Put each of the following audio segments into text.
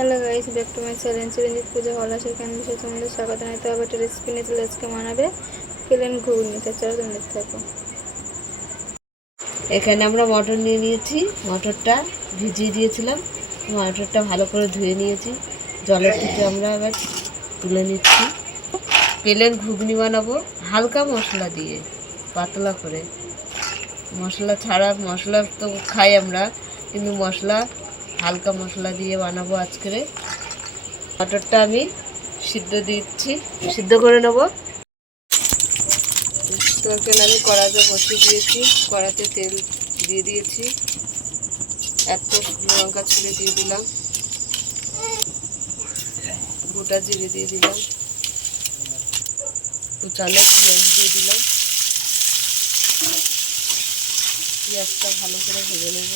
Hello guys, back to my channel Chiranjit Puja হলাসের candy সাথে তোমাদের স্বাগত জানাই। তো আবার একটা রেসিপি নিয়ে চলে আজকে বানাবে প্লেন ঘুগনি। তো চলো তোমরা দেখতে থাকো। এখানে আমরা মটর নিয়ে নিয়েছি, মটরটা ভিজিয়ে দিয়েছিলাম, মটরটা ভালো করে ধুয়ে নিয়েছি, জলের থেকে আমরা আবার তুলে নিচ্ছি। প্লেন ঘুগনি বানাবো হালকা মশলা দিয়ে, পাতলা করে। মশলা ছাড়া, মশলা তো খাই আমরা, কিন্তু মশলা হালকা মশলা দিয়ে বানাবো আজকে। মটরটা আমি সিদ্ধ করে নেব। তো এখানে আমি কড়াতে বসিয়ে দিয়েছি, কড়াতে তেল দিয়ে দিয়েছি, একটা শুকনো লঙ্কা ছিঁড়ে দিয়ে দিলাম, গোটা জিরে দিয়ে দিলাম, কুচানো পেঁয়াজ দিয়ে দিলাম। পেঁয়াজটা ভালো করে ভেজে নেব।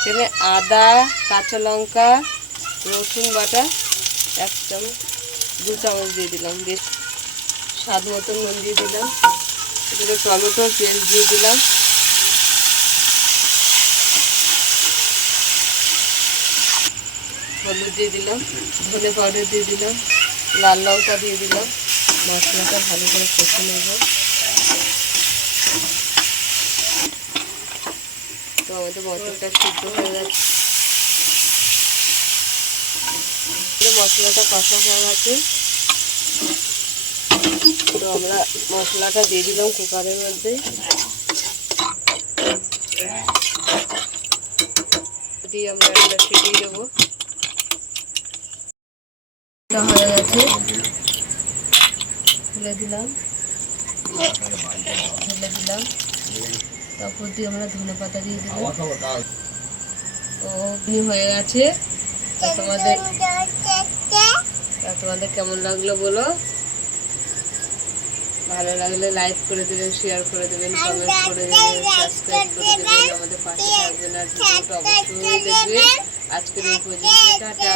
এখানে আদা, কাঁচা লঙ্কা, রসুন বাটা 2 চামচ দিয়ে দিলাম, বেশ স্বাদ মতো নুন দিয়ে দিলাম। এখানে টমেটোর পেস্ট দিয়ে দিলাম, হলুদ দিয়ে দিলাম, ধনে পাউডার দিয়ে দিলাম, লাল লঙ্কা দিয়ে দিলাম। মশলাটা ভালো করে কষে নেব। তো আমাদের মটরটা সিদ্ধ হয়ে যাচ্ছে, মশলাটা কষা হয়ে গেছে। তো আমরা মশলাটা দিয়ে দিলাম কুকারের মধ্যে, দিয়ে আমরা একটা সিটি দেবো। হয়ে গেছে, তুলে দিলাম, তারপর দিয়ে আমরা ধনে পাতা দিয়ে দিলাম। তো হয়ে গেছে। তোমাদের কেমন লাগলো বলো। ভালো লাগলে লাইক করে দেবেন, শেয়ার করে দেবেন, কমেন্ট করে দেবেন, সাবস্ক্রাইব করে দেবেন, আমাদের পাশে থাকবেন, আর ভিডিওটা অবশ্যই দেখবেন। আজকের এই পর্যন্ত, টাটা।